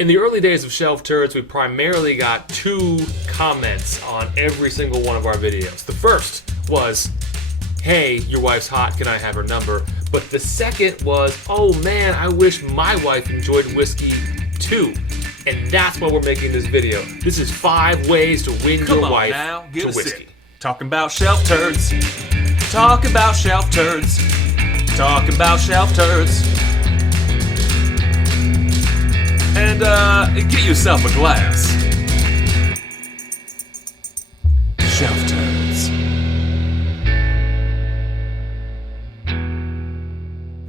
In the early days of Shelf Turds, we primarily got 2 comments on every single one of our videos. The first was, hey, your wife's hot, can I have her number? But the second was, oh man, I wish my wife enjoyed whiskey too. And that's why we're making this video. This is 5 ways to win your wife to whiskey. Talking about Shelf Turds. Talk about Shelf Turds. Talk about Shelf Turds. And get yourself a glass. Shelf Turds.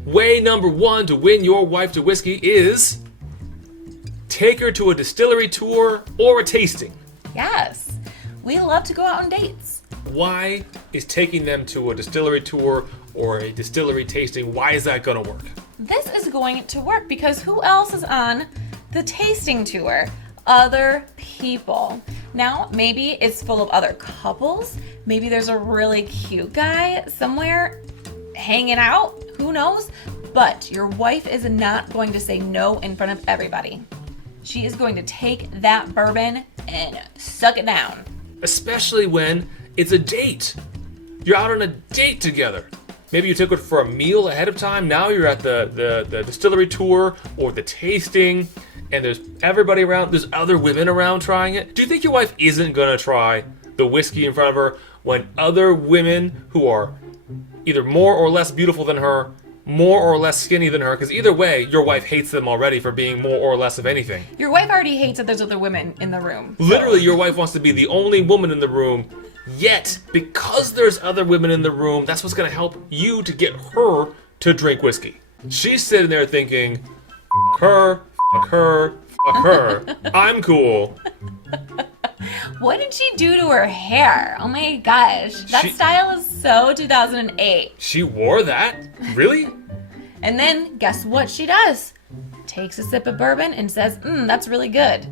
Way number 1 to win your wife to whiskey is take her to a distillery tour or a tasting. Yes, we love to go out on dates. Why is taking them to a distillery tour or a distillery tasting, why is that gonna work? This is going to work because who else is on the tasting tour? Other people. Now, maybe it's full of other couples. Maybe there's a really cute guy somewhere hanging out. Who knows? But your wife is not going to say no in front of everybody. She is going to take that bourbon and suck it down. Especially when it's a date. You're out on a date together. Maybe you took it for a meal ahead of time. Now you're at the distillery tour or the tasting, and there's everybody around. There's other women around trying it. Do you think your wife isn't gonna try the whiskey in front of her when other women who are either more or less beautiful than her, more or less skinny than her, because either way, your wife hates them already for being more or less of anything. Your wife already hates that there's other women in the room. Literally, your wife wants to be the only woman in the room, yet, because there's other women in the room, that's what's gonna help you to get her to drink whiskey. She's sitting there thinking, fuck her, fuck her, fuck her, I'm cool. What did she do to her hair? Oh my gosh. That style is so 2008. She wore that? Really? And then guess what she does? Takes a sip of bourbon and says, that's really good.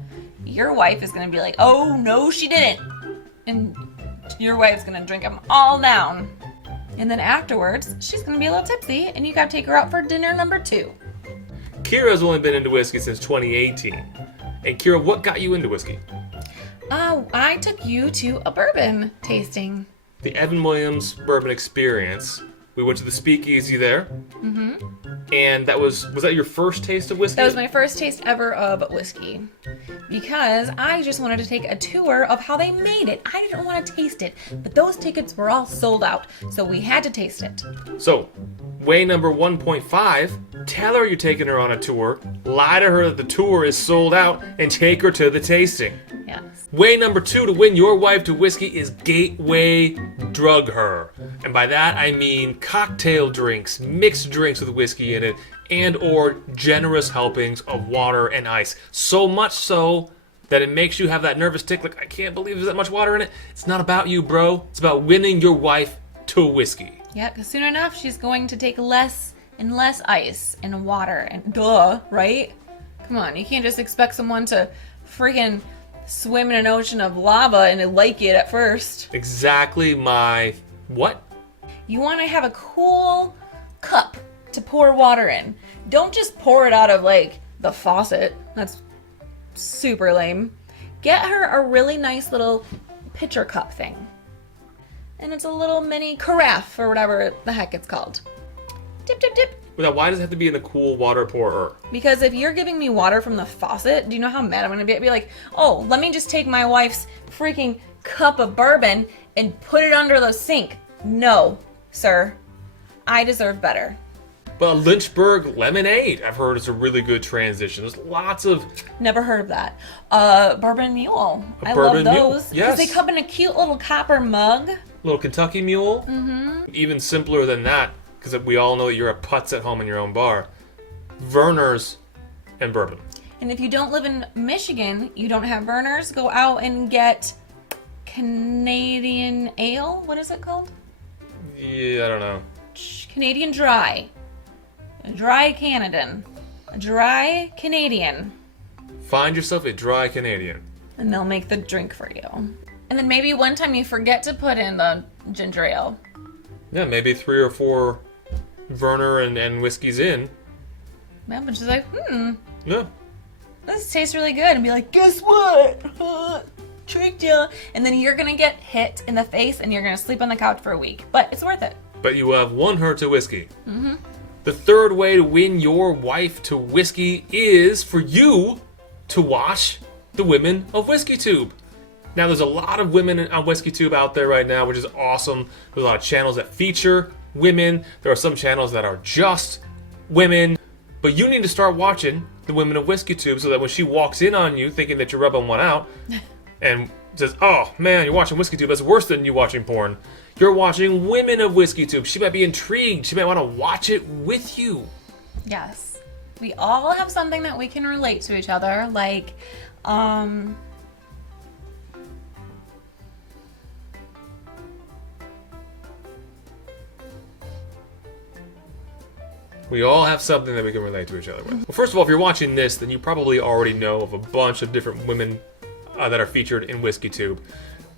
Your wife is going to be like, oh, no, she didn't. And your wife's going to drink them all down. And then afterwards, she's going to be a little tipsy and you got to take her out for dinner number 2. Kira's only been into whiskey since 2018. And Kira, what got you into whiskey? I took you to a bourbon tasting. The Evan Williams Bourbon Experience. We went to the speakeasy there. Mm-hmm. And that was that your first taste of whiskey? That was my first taste ever of whiskey. Because I just wanted to take a tour of how they made it. I didn't want to taste it, but those tickets were all sold out, so we had to taste it. So, way number 1.5, tell her you're taking her on a tour, lie to her that the tour is sold out, and take her to the tasting. Yes. Way number 2 to win your wife to whiskey is gateway drug her. And by that I mean cocktail drinks, mixed drinks with whiskey in it, and or generous helpings of water and ice. So much so that it makes you have that nervous tick like, I can't believe there's that much water in it. It's not about you, bro. It's about winning your wife to whiskey. Yeah, because soon enough she's going to take less and less ice and water and duh, right? Come on, you can't just expect someone to freaking swim in an ocean of lava and like it at first. Exactly my what? You want to have a cool cup to pour water in. Don't just pour it out of like the faucet. That's super lame. Get her a really nice little pitcher cup thing. And it's a little mini carafe or whatever the heck it's called. Dip, dip, dip. Now, why does it have to be in the cool water pourer? Because if you're giving me water from the faucet, do you know how mad I'm going to be? I'd be like, oh, let me just take my wife's freaking cup of bourbon and put it under the sink. No, sir. I deserve better. But Lynchburg lemonade, I've heard, is a really good transition. There's lots of... Never heard of that. Bourbon mule. I bourbon love mule, those. yes. Because they come in a cute little copper mug. Little Kentucky mule. Mm-hmm. Even simpler than that, because we all know that you're a putz at home in your own bar. Verner's and bourbon. And if you don't live in Michigan, you don't have Verner's, go out and get Canadian ale. What is it called? Yeah, I don't know. Canadian dry. A dry Canadian. A dry Canadian. Find yourself a dry Canadian. And they'll make the drink for you. And then maybe one time you forget to put in the ginger ale. Yeah, maybe 3 or 4 Verner and whiskeys in. Yeah, but she's like, Yeah. this tastes really good, and be like, guess what? Tricked you. And then you're gonna get hit in the face, and you're gonna sleep on the couch for a week. But it's worth it. But you have won her to whiskey. The third way to win your wife to whiskey is for you to watch the women of Whiskeytube. Now, there's a lot of women on Whiskeytube out there right now, which is awesome. There's a lot of channels that feature women. There are some channels that are just women. But you need to start watching the women of Whiskeytube so that when she walks in on you thinking that you're rubbing one out and says, oh man, you're watching Whiskeytube, that's worse than you watching porn. You're watching women of Whiskeytube. She might be intrigued. She might want to watch it with you. Yes. We all have something that we can relate to each other. Like, We all have something that we can relate to each other with. Well, first of all, if you're watching this, then you probably already know of a bunch of different women that are featured in Whiskeytube.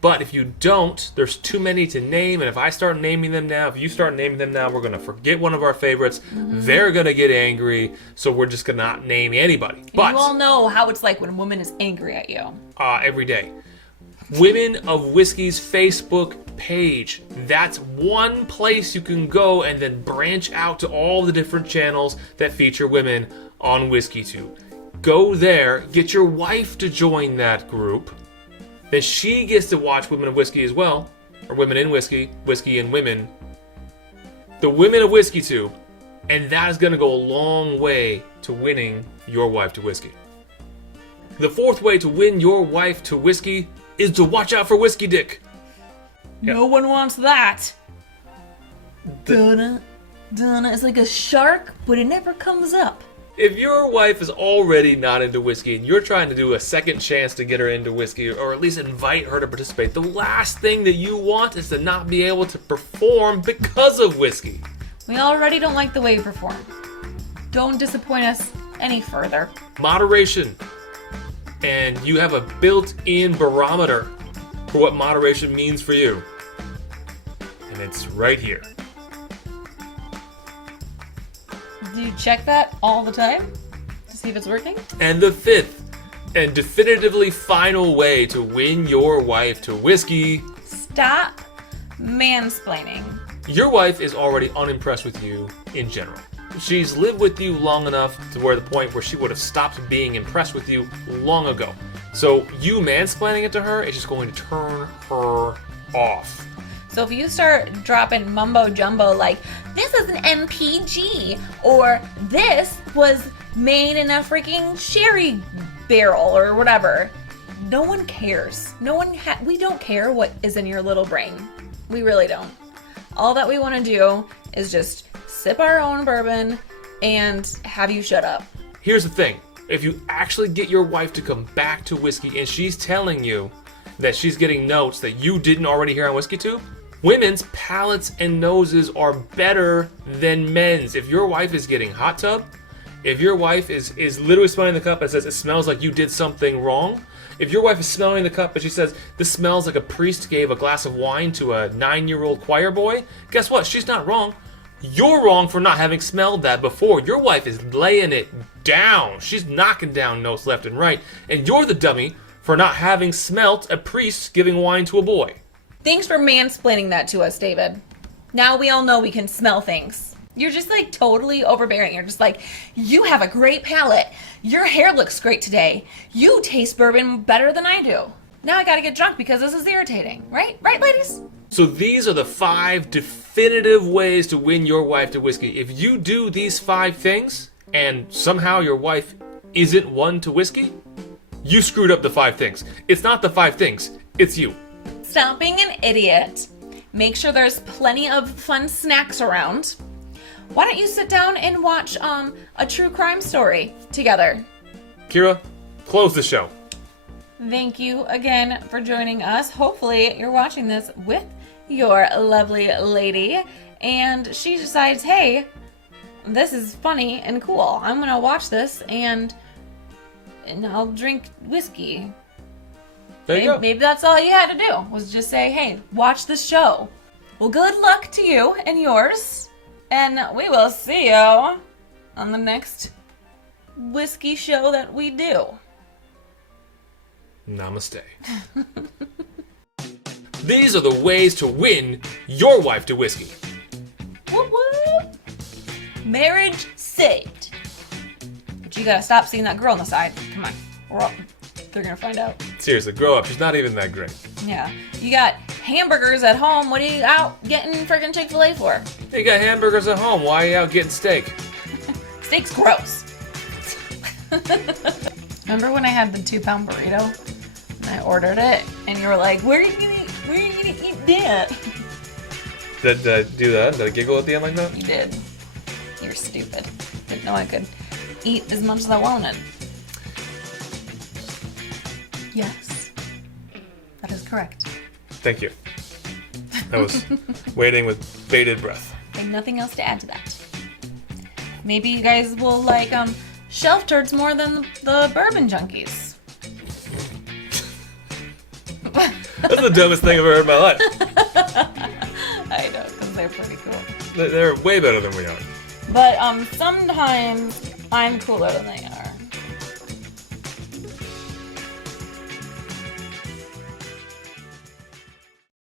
But if you don't, there's too many to name, and if I start naming them now, if you start naming them now, we're going to forget one of our favorites. They're going to get angry, so we're just going to not name anybody. But you all know how it's like when a woman is angry at you. Every day. Women of Whiskey's Facebook page. That's one place you can go and then branch out to all the different channels that feature women on Whiskeytube. Go there, get your wife to join that group. Then she gets to watch Women of Whiskey as well, or Women in Whiskey, Whiskey and Women. The Women of Whiskeytube, and that is going to go a long way to winning your wife to whiskey. The fourth way to win your wife to whiskey is to watch out for Whiskey Dick. No one wants that. Donna is like a shark, but it never comes up. If your wife is already not into whiskey and you're trying to do a second chance to get her into whiskey, or at least invite her to participate, the last thing that you want is to not be able to perform because of whiskey. We already don't like the way you perform. Don't disappoint us any further. Moderation. And you have a built-in barometer for what moderation means for you. And it's right here. Do you check that all the time to see if it's working? And the fifth and definitively final way to win your wife to whiskey. Stop mansplaining. Your wife is already unimpressed with you in general. She's lived with you long enough to where the point where she would have stopped being impressed with you long ago. So you mansplaining it to her is just going to turn her off. So if you start dropping mumbo jumbo like, this is an MPG, or this was made in a freaking sherry barrel, or whatever, no one cares. We don't care what is in your little brain. We really don't. All that we want to do is just sip our own bourbon and have you shut up. Here's the thing. If you actually get your wife to come back to whiskey and she's telling you that she's getting notes that you didn't already hear on Whiskeytube, women's palates and noses are better than men's. If your wife is getting hot tub, if your wife is literally smelling the cup and says it smells like you did something wrong, if your wife is smelling the cup and she says this smells like a priest gave a glass of wine to a 9-year-old choir boy, guess what? She's not wrong. You're wrong for not having smelled that before. Your wife is laying it down. She's knocking down notes left and right. And you're the dummy for not having smelt a priest giving wine to a boy. Thanks for mansplaining that to us, David. Now we all know we can smell things. You're just like totally overbearing. You're just like, you have a great palate. Your hair looks great today. You taste bourbon better than I do. Now I gotta get drunk because this is irritating. Right? Right, ladies? So these are the 5 definitive ways to win your wife to whiskey. If you do these 5 things and somehow your wife isn't won to whiskey, you screwed up the 5 things. It's not the 5 things, it's you. Stop being an idiot. Make sure there's plenty of fun snacks around. Why don't you sit down and watch a true crime story together? Kira, close the show. Thank you again for joining us. Hopefully you're watching this with your lovely lady and she decides, hey, this is funny and cool. I'm gonna watch this and I'll drink whiskey. There you go. Maybe that's all you had to do, was just say, hey, watch the show. Well, good luck to you and yours. And we will see you on the next whiskey show that we do. Namaste. These are the ways to win your wife to whiskey. Whoop whoop. Marriage saved. But you gotta stop seeing that girl on the side. Come on. They're gonna find out. Seriously, grow up. She's not even that great. Yeah. You got hamburgers at home. What are you out getting freaking Chick-fil-A for? You got hamburgers at home. Why are you out getting steak? Steak's gross. Remember when I had the 2-pound burrito? And I ordered it, and you were like, where are you gonna eat that? Did I do that? Did I giggle at the end like that? You did. You're stupid. Didn't know I could eat as much as I wanted. Yes. That is correct. Thank you. I was waiting with bated breath. And nothing else to add to that. Maybe you guys will like Shelf Turds more than the Bourbon Junkies. That's the dumbest thing I've ever heard in my life. I know, because they're pretty cool. They're way better than we are. But sometimes I'm cooler than they are.